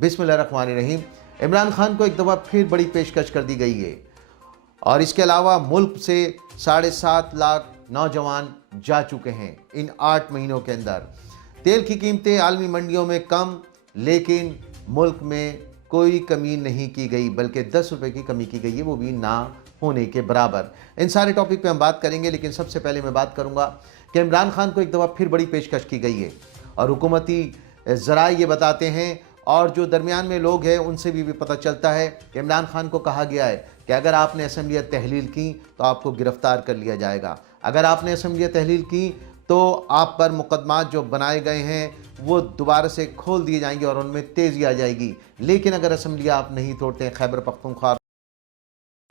बिस्मिल्लाहिर्रहमानिर्रहीम। इमरान खान को एक दफ़ा फिर बड़ी पेशकश कर दी गई है और इसके अलावा मुल्क से 7.5 लाख नौजवान जा चुके हैं इन 8 महीनों के अंदर। तेल की कीमतें आलमी मंडियों में कम, लेकिन मुल्क में कोई कमी नहीं की गई, बल्कि 10 रुपए की कमी की गई है, वो भी ना होने के बराबर। इन सारे टॉपिक पे हम बात करेंगे, लेकिन सबसे पहले मैं बात करूंगा कि इमरान खान को एक दफ़ा फिर बड़ी पेशकश की गई है और हुकूमती ज़राए ये बताते हैं और जो दरमियान में लोग हैं उनसे भी पता चलता है कि इमरान खान को कहा गया है कि अगर आपने असम्बलियाँ तहलील की तो आपको गिरफ्तार कर लिया जाएगा। अगर आपने असम्बलियाँ तहलील की तो आप पर मुकदमात जो बनाए गए हैं वो दोबारा से खोल दिए जाएंगे और उनमें तेज़ी आ जाएगी। लेकिन अगर असम्बलियाँ आप नहीं तोड़ते हैं खैबर पख्तूनख्वा,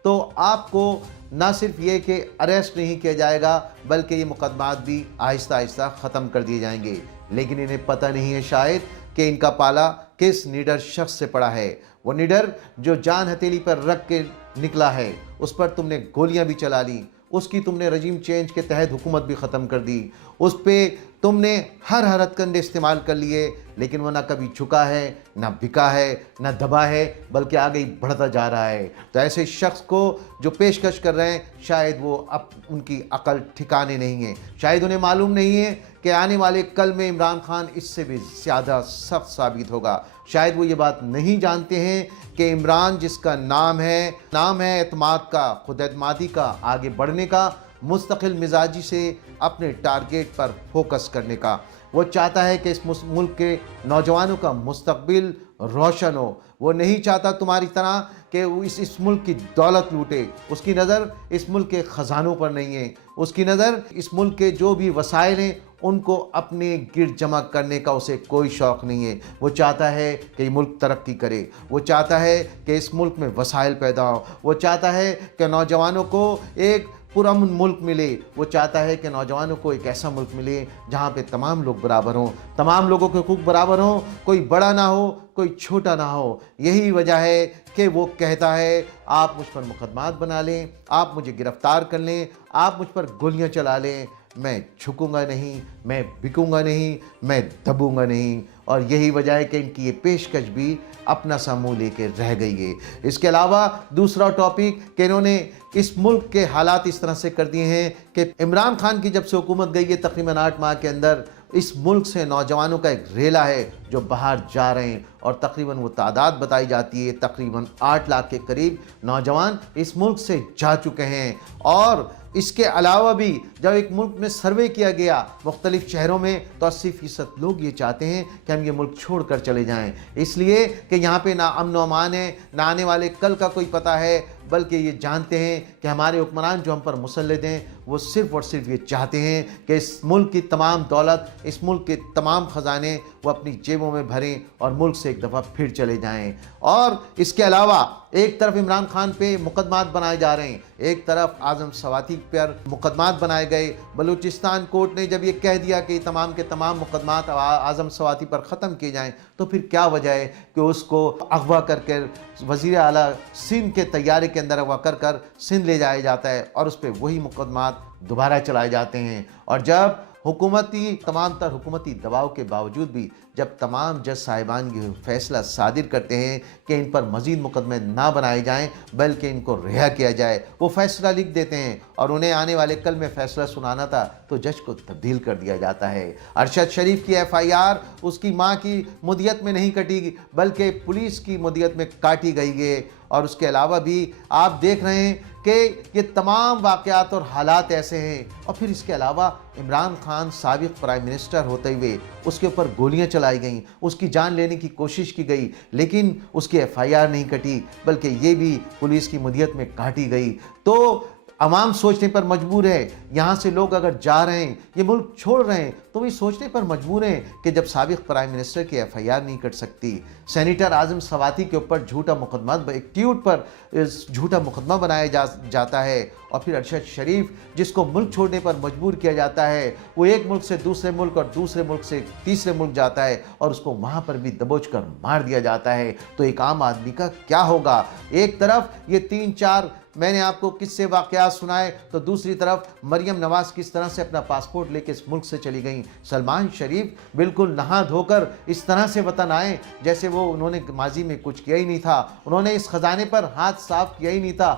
तो आपको ना सिर्फ ये कि अरेस्ट नहीं किया जाएगा, बल्कि ये मुकदमात भी आहिस्ता आहिस्ता ख़त्म कर दिए जाएंगे। लेकिन इन्हें पता नहीं है शायद कि इनका पाला किस निडर शख्स से पड़ा है। वो निडर जो जान हथेली पर रख के निकला है, उस पर तुमने गोलियां भी चला ली, उसकी तुमने रजीम चेंज के तहत हुकूमत भी ख़त्म कर दी, उस पर तुमने हर हथकंडे इस्तेमाल कर लिए, लेकिन वो ना कभी झुका है, ना बिका है, ना दबा है, बल्कि आगे ही बढ़ता जा रहा है। तो ऐसे शख्स को जो पेशकश कर रहे हैं, शायद वो अब उनकी अकल ठिकाने नहीं है। शायद उन्हें मालूम नहीं है कि आने वाले कल में इमरान खान इससे भी ज़्यादा सख्त साबित होगा। शायद वो ये बात नहीं जानते हैं कि इमरान जिसका नाम है एतमाद का, खुद एतमादी का, आगे बढ़ने का, मुस्तकिल मिजाजी से अपने टारगेट पर फोकस करने का। वो चाहता है कि इस मुल्क के नौजवानों का मुस्तकबिल रोशन हो। वो नहीं चाहता तुम्हारी तरह कि वो इस मुल्क की दौलत लूटे। उसकी नज़र इस मुल्क के ख़जानों पर नहीं है, उसकी नज़र इस मुल्क के जो भी वसाइल हैं उनको अपने गिर्द जमा करने का उसे कोई शौक़ नहीं है। वो चाहता है कि ये मुल्क तरक्की करे, वो चाहता है कि इस मुल्क में वसाइल पैदा हो, वो चाहता है कि नौजवानों को एक पुरअमन मुल्क मिले, वो चाहता है कि नौजवानों को एक ऐसा मुल्क मिले जहाँ पे तमाम लोग बराबर हों, तमाम लोगों के हुकूक बराबर हों, कोई बड़ा ना हो, कोई छोटा ना हो। यही वजह है कि वो कहता है आप मुझ पर मुकदमात बना लें, आप मुझे गिरफ्तार कर लें, आप मुझ पर गोलियां चला लें, मैं झुकूंगा नहीं, मैं बिकूंगा नहीं, मैं दबूंगा नहीं। और यही वजह है कि इनकी ये पेशकश भी अपना सा मुँह लेके रह गई है। इसके अलावा दूसरा टॉपिक कि इन्होंने इस मुल्क के हालात इस तरह से कर दिए हैं कि इमरान खान की जब से हुकूमत गई है तकरीबन 8 माह के अंदर इस मुल्क से नौजवानों का एक रेला है जो बाहर जा रहे हैं और तकरीबन वो तादाद बताई जाती है तकरीबन 8 लाख के करीब नौजवान इस मुल्क से जा चुके हैं। और इसके अलावा भी जब एक मुल्क में सर्वे किया गया मुख्तलिफ शहरों में तो 80% लोग ये चाहते हैं कि हम ये मुल्क छोड़ कर चले जाएं, इसलिए कि यहाँ पे ना अमन व अमान है, ना आने वाले कल का कोई पता है, बल्कि ये जानते हैं कि हमारे हुक्मरान जो हम पर मुसल्लत हैं वो सिर्फ़ और सिर्फ ये चाहते हैं कि इस मुल्क की तमाम दौलत, इस मुल्क के तमाम ख़जाने वो अपनी जेबों में भरें और मुल्क से एक दफ़ा फिर चले जाएं। और इसके अलावा एक तरफ इमरान खान पे मुकदमात बनाए जा रहे हैं, एक तरफ आज़म सवाती पर मुकदमात बनाए गए। बलूचिस्तान कोर्ट ने जब ये कह दिया कि तमाम के तमाम मुकदमात आज़म सवाती पर ख़त्म किए जाएँ, तो फिर क्या वजह है कि उसको अगवा करके वज़ीर आला सिंध के तैयारे के अंदर अगवा कर सिंध ले जाया जाता है और उस पर वही मुकदमात दोबारा चलाए जाते हैं। और जब तमाम तर हुकूमती दबाव के बावजूद भी जब तमाम जज साहिबान ये फैसला सादिर करते हैं कि इन पर मज़ीद मुकदमे ना बनाए जाएं बल्कि इनको रिहा किया जाए, वो फैसला लिख देते हैं और उन्हें आने वाले कल में फैसला सुनाना था तो जज को तब्दील कर दिया जाता है। अरशद शरीफ की FIR उसकी माँ की मुद्दत में नहीं कटी बल्कि पुलिस की मुद्दत में काटी गई है। और उसके अलावा भी आप देख रहे हैं कि ये तमाम वाक़यात और हालात ऐसे हैं। और फिर इसके अलावा इमरान खान साबिक़ प्राइम मिनिस्टर होते हुए उसके ऊपर गोलियां चलाई गईं, उसकी जान लेने की कोशिश की गई, लेकिन उसकी FIR नहीं कटी बल्कि ये भी पुलिस की मुद्दत में काटी गई। तो अवाम सोचने पर मजबूर है, यहाँ से लोग अगर जा रहे हैं, ये मुल्क छोड़ रहे हैं, तो भी सोचने पर मजबूर हैं कि जब साबिक़ प्राइम मिनिस्टर की FIR नहीं कट सकती, सेनेटर आज़म सवाती के ऊपर झूठा मुकदमा, एक ट्वीट पर झूठा मुकदमा बनाया जाता है और फिर अरशद शरीफ जिसको मुल्क छोड़ने पर मजबूर किया जाता है, वो एक मुल्क से दूसरे मुल्क और दूसरे मुल्क से तीसरे मुल्क जाता है और उसको वहाँ पर भी दबोच कर मार दिया जाता है। तो एक आम आदमी का क्या होगा? एक तरफ ये 3-4 میں نے آپ کو قصے واقعات سنائے تو دوسری طرف مریم نواز کس طرح سے اپنا پاسپورٹ لے کے اس ملک سے چلی گئیں۔ سلمان شریف بالکل نہا دھو کر اس طرح سے وطن آئے جیسے انہوں نے ماضی میں کچھ کیا ہی نہیں تھا، انہوں نے اس خزانے پر ہاتھ صاف کیا ہی نہیں تھا۔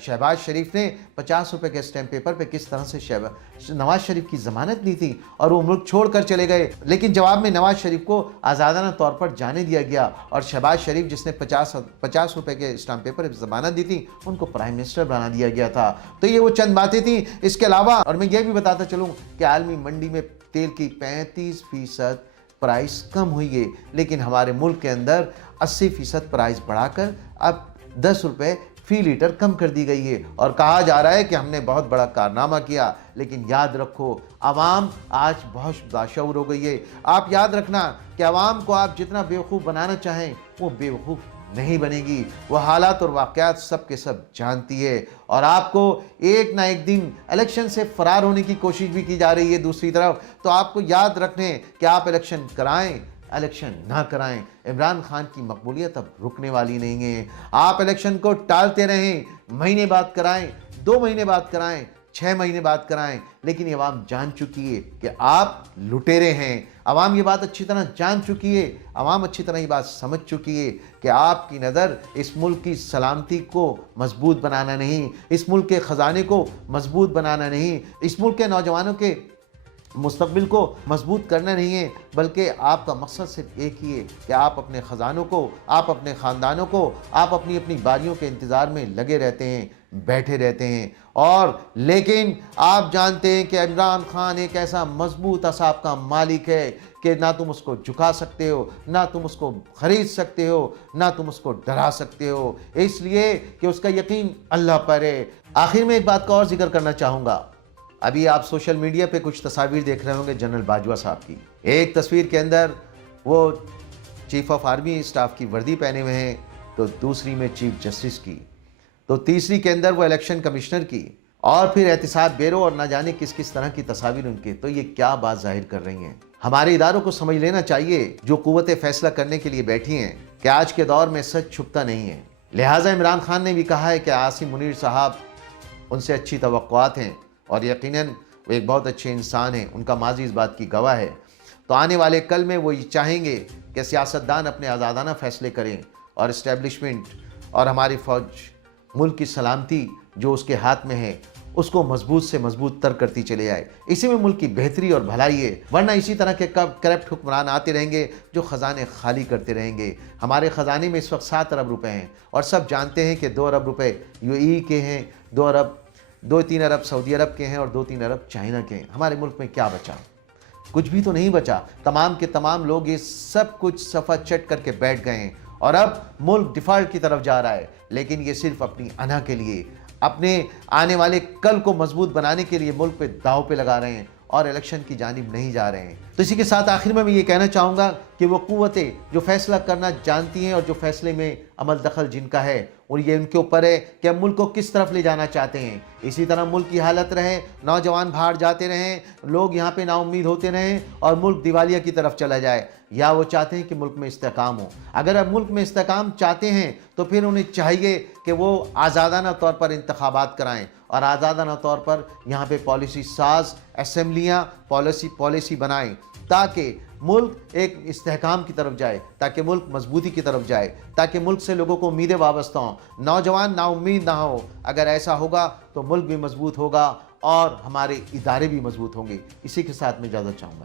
شہباز شریف نے 50 روپے کے اسٹیمپ پیپر پہ کس طرح سے نواز شریف کی ضمانت لی تھی اور وہ ملک چھوڑ کر چلے گئے، لیکن جواب میں نواز شریف کو آزادانہ طور پر جانے دیا گیا، اور شہباز شریف جس نے 50 روپے کے اسٹیمپ پیپر پہ ضمانت دی تھی ان کو پرائم منسٹر بنا دیا گیا تھا۔ تو یہ وہ چند باتیں تھیں۔ اس کے علاوہ اور میں یہ بھی بتاتا چلوں کہ عالمی منڈی میں تیل کی 35% پرائس کم ہوئی ہے، لیکن ہمارے ملک کے اندر 80% پرائس بڑھا کر اب 10 روپے فی لیٹر کم کر دی گئی ہے، اور کہا جا رہا ہے کہ ہم نے بہت بڑا کارنامہ کیا، لیکن یاد رکھو عوام آج بہت باشعور ہو گئی ہے۔ آپ یاد رکھنا کہ عوام کو آپ جتنا بیوقوف بنانا چاہیں وہ بیوقوف نہیں بنے گی، وہ حالات اور واقعات سب کے سب جانتی ہے، اور آپ کو ایک نہ ایک دن الیکشن سے فرار ہونے کی کوشش بھی کی جا رہی ہے دوسری طرف۔ تو آپ کو یاد رکھنے کہ آپ الیکشن کرائیں الیکشن نہ کرائیں، عمران خان کی مقبولیت اب رکنے والی نہیں ہے۔ آپ الیکشن کو ٹالتے رہیں، مہینے بعد کرائیں، 2 مہینے بعد کرائیں، 6 مہینے بعد کرائیں، لیکن یہ عوام جان چکی ہے کہ آپ لٹیرے ہیں۔ عوام یہ بات اچھی طرح جان چکی ہے، عوام اچھی طرح یہ بات سمجھ چکی ہے کہ آپ کی نظر اس ملک کی سلامتی کو مضبوط بنانا نہیں، اس ملک کے خزانے کو مضبوط بنانا نہیں، اس ملک کے نوجوانوں کے مستقبل کو مضبوط کرنا نہیں ہے، بلکہ آپ کا مقصد صرف ایک ہی ہے کہ آپ اپنے خزانوں کو، آپ اپنے خاندانوں کو، آپ اپنی اپنی باریوں کے انتظار میں لگے رہتے ہیں، بیٹھے رہتے ہیں۔ اور لیکن آپ جانتے ہیں کہ عمران خان ایک ایسا مضبوط اعصاب کا مالک ہے کہ نہ تم اس کو جھکا سکتے ہو، نہ تم اس کو خرید سکتے ہو، نہ تم اس کو ڈرا سکتے ہو، اس لیے کہ اس کا یقین اللہ پر ہے۔ آخر میں ایک بات کا اور ذکر کرنا چاہوں گا۔ ابھی آپ سوشل میڈیا پہ کچھ تصاویر دیکھ رہے ہوں گے جنرل باجوہ صاحب کی۔ ایک تصویر کے اندر وہ چیف آف آرمی اسٹاف کی وردی پہنے ہوئے ہیں، تو دوسری میں چیف جسٹس کی، تو تیسری کے اندر وہ الیکشن کمشنر کی، اور پھر احتساب بیورو اور نہ جانے کس کس طرح کی تصاویر ان کے۔ تو یہ کیا بات ظاہر کر رہی ہیں؟ ہمارے اداروں کو سمجھ لینا چاہیے جو قوت فیصلہ کرنے کے لیے بیٹھی ہیں کہ آج کے دور میں سچ چھپتا نہیں ہے۔ لہٰذا عمران خان نے بھی کہا ہے کہ عاصم منیر صاحب ان سے اچھی توقعات ہیں، اور یقیناً وہ ایک بہت اچھے انسان ہیں، ان کا ماضی اس بات کی گواہ ہے۔ تو آنے والے کل میں وہ یہ چاہیں گے کہ سیاستدان اپنے آزادانہ فیصلے کریں، اور اسٹیبلشمنٹ اور ہماری فوج ملک کی سلامتی جو اس کے ہاتھ میں ہے اس کو مضبوط سے مضبوط تر کرتی چلے آئے۔ اسی میں ملک کی بہتری اور بھلائی ہے، ورنہ اسی طرح کے کرپٹ حکمران آتے رہیں گے جو خزانے خالی کرتے رہیں گے۔ ہمارے خزانے میں اس وقت 7 ارب روپے ہیں، اور سب جانتے ہیں کہ 2 ارب روپے UAE کے ہیں، 2-3 ارب سعودی عرب کے ہیں، اور 2-3 ارب چائنا کے ہیں۔ ہمارے ملک میں کیا بچا؟ کچھ بھی تو نہیں بچا۔ تمام کے تمام لوگ یہ سب کچھ صفحہ چٹ کر کے بیٹھ گئے ہیں، اور اب ملک ڈیفالٹ کی طرف جا رہا ہے، لیکن یہ صرف اپنی انا کے لیے، اپنے آنے والے کل کو مضبوط بنانے کے لیے ملک پہ داؤ پہ لگا رہے ہیں، اور الیکشن کی جانب نہیں جا رہے ہیں۔ تو اسی کے ساتھ آخر میں یہ کہنا چاہوں گا کہ وہ قوتیں جو فیصلہ کرنا جانتی ہیں اور جو فیصلے میں عمل دخل جن کا ہے، اور یہ ان کے اوپر ہے کہ ہم ملک کو کس طرف لے جانا چاہتے ہیں۔ اسی طرح ملک کی حالت رہے، نوجوان باہر جاتے رہیں، لوگ یہاں پہ نا امید ہوتے رہیں، اور ملک دیوالیہ کی طرف چلا جائے، یا وہ چاہتے ہیں کہ ملک میں استحکام ہو۔ اگر اب ملک میں استحکام چاہتے ہیں تو پھر انہیں چاہیے کہ وہ آزادانہ طور پر انتخابات کرائیں، اور آزادانہ طور پر یہاں پہ پالیسی ساز اسمبلیاں پالیسی بنائیں، تاکہ ملک ایک استحکام کی طرف جائے، تاکہ ملک مضبوطی کی طرف جائے، تاکہ ملک سے لوگوں کو امیدیں وابستہ ہوں، نوجوان نا امید نہ ہو۔ اگر ایسا ہوگا تو ملک بھی مضبوط ہوگا، اور ہمارے ادارے بھی مضبوط ہوں گے۔ اسی کے ساتھ میں اجازت چاہوں گا۔